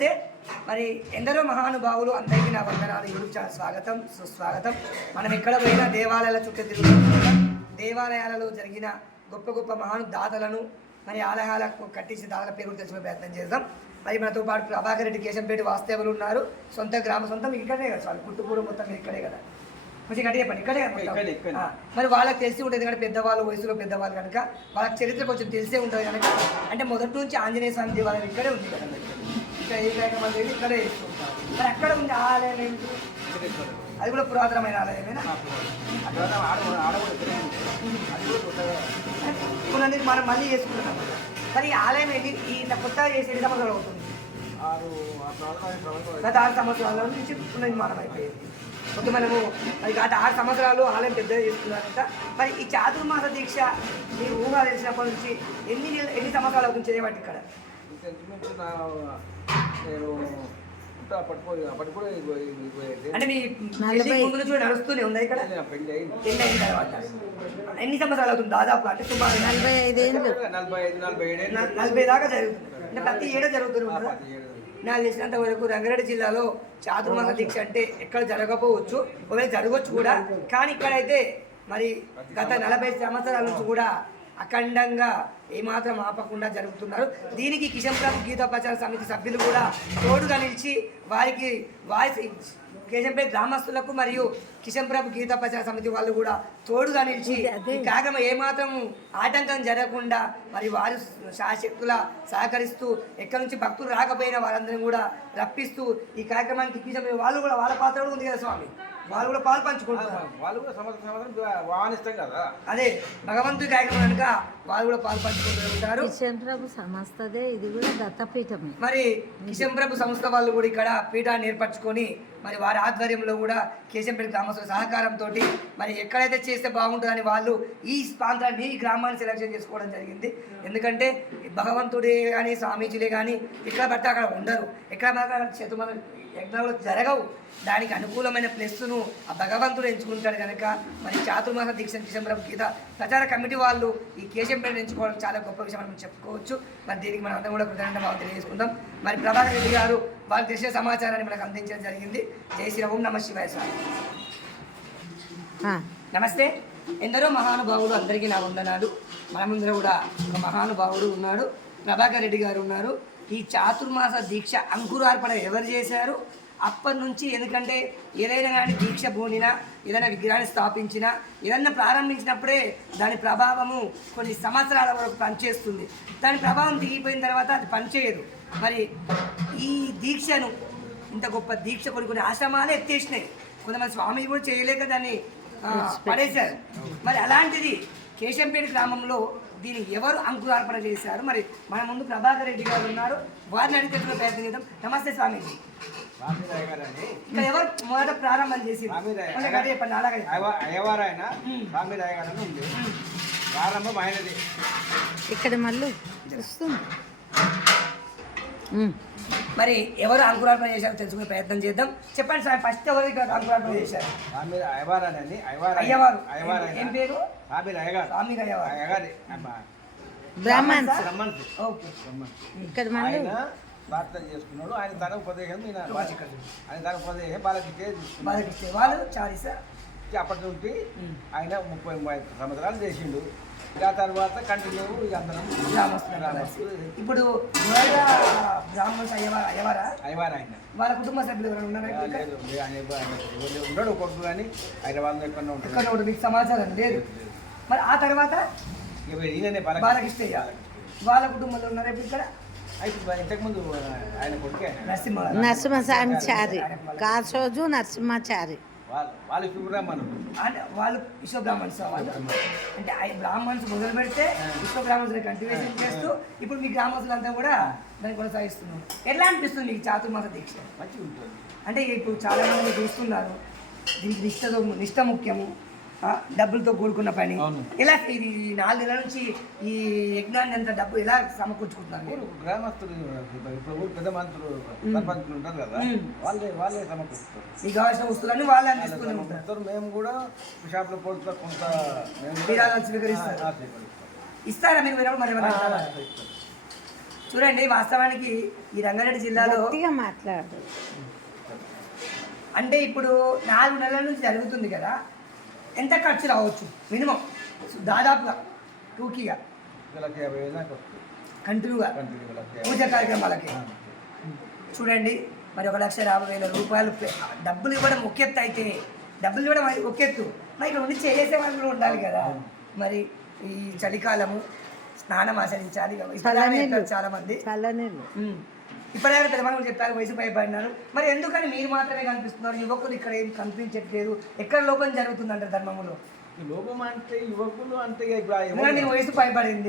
నమస్తే. మరి ఎందరో మహానుభావులు అందరికీ నా వందనాలు. యూట్యూబ్ ఛానల్ స్వాగతం సుస్వాగతం. మనం ఎక్కడ పోయినా దేవాలయాల చుట్టూ తిరుగుతుంటాం దేవాలయాలలో జరిగిన గొప్ప గొప్ప మహాను దాతలను మరి ఆలయాలకు కట్టించిన దాతల పేరు తెలుసుకునే ప్రయత్నం చేద్దాం. మరి మనతో పాటు ప్రభాకర్ రెడ్డి కేశంపేట వాస్తవులు ఉన్నారు. సొంత గ్రామ సొంతం ఇక్కడే కదా వాళ్ళు పుట్టుకూరు మొత్తం మీరు ఇక్కడే కదా. కొంచెం గట్టిగా చెప్పండి. ఇక్కడే మరి వాళ్ళకి తెలిసి ఉంటుంది ఎందుకంటే పెద్దవాళ్ళు వయసులో పెద్దవాళ్ళు కనుక వాళ్ళకి చరిత్ర కొంచెం తెలిసే ఉంటుంది కనుక. అంటే మొదటి నుంచి ఆంజనేయ స్వామి దేవాలయం ఇక్కడే ఉంది కదా ఇక్కడ ఏ కార్యక్రమాలు లేదు ఇక్కడే చేస్తుంటారు మరి అక్కడ ఉంది ఆలయం ఏంటి? అది కూడా పురాతనమైన ఆలయమేనా? పునర్ని మనం మళ్ళీ చేసుకుంటున్నాం మరి ఈ ఆలయం ఏంటి? ఈ ఇట్లా కొత్తగా చేసి ఎన్ని సంవత్సరాలు అవుతుంది? గత ఆరు సంవత్సరాల నుంచి పునర్నిర్మాణం అయిపోయింది. ఓకే మనము మరి గత ఆరు సంవత్సరాలు ఆలయం పెద్దగా చేసుకున్నారంట. మరి ఈ చాతుర్మాస దీక్ష మీరు ఊహ తెలిసినప్పటి నుంచి ఎన్ని ఎన్ని సంవత్సరాలు అవుతుంది చేయబట్టి ఇక్కడ? నేను అంటే మీ ముందు నుంచి కూడా నడుస్తూనే ఉందా ఇక్కడ? పెళ్ళి అయింది. పెళ్ళి అయిన తర్వాత. ఎన్ని సంవత్సరాలు అవుతుంది దాదాపు అంటే సుమారు నలభై ఐదు నలభై నలభై దాకా జరుగుతుంది. అంటే ప్రతి ఏడా జరుగుతుంది ఏడు. నాకు తెలిసినంత వరకు రంగారెడ్డి జిల్లాలో చాతుర్మాస దీక్ష అంటే ఎక్కడ జరగకపోవచ్చు. ఒకవేళ జరగవచ్చు కూడా. కానీ ఇక్కడైతే మరి గత నలభై సంవత్సరాల నుంచి కూడా అఖండంగా ఏమాత్రం ఆపకుండా జరుగుతున్నారు దీనికి కిషన్ ప్రభు గీతా ప్రచార సమితి సభ్యులు కూడా తోడుగా నిలిచి వారికి వాయిస్ కేశంపేట గ్రామస్తులకు మరియు కిషన్ ప్రభు గీతా ప్రచార సమితి వాళ్ళు కూడా తోడుగా నిలిచి ఈ కార్యక్రమం ఏమాత్రం ఆటంకం జరగకుండా మరి వారు శాశక్తుల సహకరిస్తూ ఎక్కడి నుంచి భక్తులు రాకపోయినా వారందరినీ కూడా రప్పిస్తూ ఈ కార్యక్రమానికి దిగ్విజయం వాళ్ళు కూడా వాళ్ళ పాత్ర కూడా ఉంది కదా స్వామి? వాళ్ళు కూడా పాలు పంచుకుంటున్నారు. వాళ్ళు కూడా సంవత్సరం వాహనిస్తాం కదా. అదే భగవంతుడి కార్యక్రమం కనుక వాళ్ళు కూడా పాలు పంచుకుంటూ ఉంటారు. కిషన్ ప్రభు సమస్తదే ఇది కూడా దత్తపీఠమే. మరి కిషన్ ప్రభు సంస్థ వాళ్ళు కూడా ఇక్కడ పీఠాన్ని ఏర్పరచుకొని మరి వారి ఆధ్వర్యంలో కూడా కేశంపేట గ్రామస్తుల సహకారంతో మరి ఎక్కడైతే చేస్తే బాగుంటుందని వాళ్ళు ఈ ప్రాంతాన్ని ఈ గ్రామాన్ని సెలక్షన్ చేసుకోవడం జరిగింది. ఎందుకంటే భగవంతుడే కానీ స్వామీజీలే కానీ ఇక్కడ పడితే అక్కడ ఉండరు. ఎక్కడ పడితే చేతుమల యజ్ఞాలు జరగవు. దానికి అనుకూలమైన ప్లేస్ను ఆ భగవంతుడు ఎంచుకుంటాడు కనుక మరి చాతుర్మాస దీక్ష డిసెంబర్ గీత ప్రచార కమిటీ వాళ్ళు ఈ కేశంపేట ఎంచుకోవడం చాలా గొప్ప విషయం మనం చెప్పుకోవచ్చు. మరి దీనికి మనం అందరం కూడా కృతజ్ఞత భావం తెలియజేసుకుందాం. మరి ప్రభాకర్ రెడ్డి గారు వారికి తెలిసిన సమాచారాన్ని మనకు అందించడం జరిగింది. జై శ్రీ ఓం నమ శివాయ స్వామి. నమస్తే. ఎందరో మహానుభావులు అందరికీ నా వందనాలు. మన ముందర కూడా ఒక మహానుభావుడు ఉన్నాడు. ప్రభాకర్ రెడ్డి గారు ఉన్నారు. ఈ చాతుర్మాస దీక్ష అంకురార్పణ ఎవరు చేశారు? అప్పటి నుంచి ఎందుకంటే ఏదైనా కానీ దీక్ష పూనినా ఏదైనా విగ్రహాన్ని స్థాపించినా ఏదైనా ప్రారంభించినప్పుడే దాని ప్రభావము కొన్ని సంవత్సరాల వరకు పనిచేస్తుంది. దాని ప్రభావం దిగిపోయిన తర్వాత అది పనిచేయదు. మరి ఈ దీక్షను ఇంత గొప్ప దీక్ష కొన్ని కొన్ని ఆశ్రమాలే ఎత్తేసినాయి. కొంతమంది స్వామి కూడా చేయలేక దాన్ని పడేశారు. మరి అలాంటిది కేశంపేట గ్రామంలో దీన్ని ఎవరు అంకురార్పణ చేశారు? మరి మన ముందు ప్రభాకర్ రెడ్డి గారు ఉన్నారు. వారిని అడిగి తెలుసుకునే ప్రయత్నం చేద్దాం. నమస్తే స్వామీజీ ఇక్కడ ఎవరు మొదట ప్రారంభం చేసి స్వామి రాయ్ కొంచెం గట్టిగా చెప్పండి అలాగే అయ్యవ- అయ్యవారాయన స్వామి రాయ్ గారు అని ఉంది ప్రారంభం ఆయనది. ఇక్కడ మళ్ళీ వస్తుంది. ఉమ్. మరి ఎవరు అంకురార్పణ చేశారో తెలుసుకునే ప్రయత్నం చేద్దాం. చెప్పండి సార్ ఫస్ట్ ఎవరు ఇక్కడ అంకురార్పణ చేశారు? అయ్యవారు అయ్యవారాయన ఏం పేరు? అయ్యవారు. అయ్యగారి. బ్రాహ్మణ్స్ బ్రహ్మణ్ ఓకే. ఇక్కడ ప్రార్థన చేసుకున్నాడు. ఆయన తన ఉపదేశం ఆయన తన ఉపదేశం బాలకృష్ణ తీసుకున్నాడు. బాలకృష్ణ. వాళ్ళు చాలీసా అప్పటి నుండి ఆయన ముప్పై ముప్పై సంవత్సరాలు చేసిండు. ఆ తర్వాత కంటిన్యూ ఇక అందరం గ్రామస్తులు ఇప్పుడు బ్రాహ్మణ్స్ అయ్యవారా అయ్యవారా? అయ్యవారు ఆయన. వాళ్ళ కుటుంబ సభ్యులు ఎవరైనా ఉన్నారా ఉన్నాడు కొడుకు కానీ హైదరాబాద్లో ఎక్కడ ఉంటాడు. ఒకటి మీకు సమాచారం లేదు. మరి ఆ తర్వాత? బాలకృష్ణయ్య. వాళ్ళ కుటుంబంలో ఉన్నారా ఇప్పుడు ఇక్కడ? ఇంతకుముందు ఆయన కొడుకే. నరసింహ. నరసింహచారి కాసోజు నరసింహచారి. వాళ్ళు అంటే వాళ్ళు విశ్వ బ్రాహ్మణ్స్ వాళ్ళు. అంటే ఆ బ్రాహ్మణ్స్ మొదలు పెడితే విశ్వ బ్రాహ్మణ్స్ కంటిన్యూషన్ చేస్తూ ఇప్పుడు మీ గ్రామస్తులంతా కూడా దాన్ని కొనసాగిస్తున్నారు. ఎట్లా అనిపిస్తుంది మీకు చాతుర్మాస దీక్ష? మంచిగా ఉంటుంది అంటే ఇప్పుడు చాలా మంది చూస్తున్నారు. దీనికి నిష్టతో నిష్ట ముఖ్యము. డబ్బులతో కూడుకున్న పని. ఎలా ఇది ఈ నాలుగు నెలల నుంచి ఈ యజ్ఞాన్ని అంత డబ్బు ఎలా సమకూర్చుకుంటున్నారు మీరు? గ్రామస్తులు ఇప్పుడు ఊరు పెద్ద మంత్రులు సర్పంచులు ఉంటారు కదా. వాళ్ళే వాళ్ళే సమకూరుస్తారు మీకు కావాల్సిన వస్తువులన్నీ వాళ్ళే అందిస్తూనే ఉంటారు మేము కూడా షాప్లో పోతే కొంత విరాళాలు స్వీకరిస్తారు. ఇస్తారా విరాళం మరి? ఆ, ఇస్తాం. చూడండి వాస్తవానికి ఈ రంగారెడ్డి జిల్లాలో మాట్లాడు అంటే ఇప్పుడు నాలుగు నెలల నుంచి జరుగుతుంది కదా ఎంత ఖర్చు రావచ్చు? మినిమం. దాదాపుగా టూకీగా కంటిన్యూగా. పూజ కార్యక్రమాలకి. చూడండి మరి ఒక లక్ష యాభై వేల రూపాయలు డబ్బులు ఇవ్వడం ఒక ఎత్తు అయితే డబ్బులు ఇవ్వడం అది ఒక ఎత్తు. మరి ఇక్కడ ఉండి చేసే వాళ్ళు కూడా ఉండాలి కదా. మరి ఈ చలికాలము స్నానం ఆచరించాలి. చాలా మంది. ఇప్పటిదాకా కూడా చెప్పారు వయసు పైబడినారు మరి ఎందుకని మీరు మాత్రమే కనిపిస్తున్నారు? యువకులు ఇక్కడ ఏం కనిపించట్లేదు. ఎక్కడ లోపం జరుగుతుందంటారు ధర్మములో? ఈ లోపం అంటే యువకులు అంటే మీకు వయసు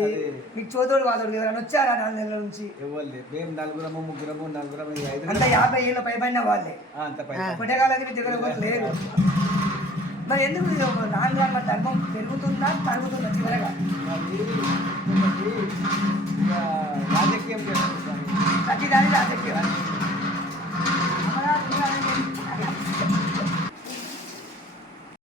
అదే. మీకు చోదోడు వాదోడు ఎవరైనా వచ్చారా నాలుగు నెలల నుంచి? ఎవరు లేదు మేము నలుగురము ముగ్గురము నలుగురము అంత యాభై ఏళ్ళు పైబడిన వాళ్ళే. అంత పై పుట్టగాలకి మీ దగ్గర ఎవరు లేరు. మరి ఎందుకు మరి ధర్మం పెరుగుతుందా తరుగుతుందా చివరగా? તકેદારી સાથે કહેવાય.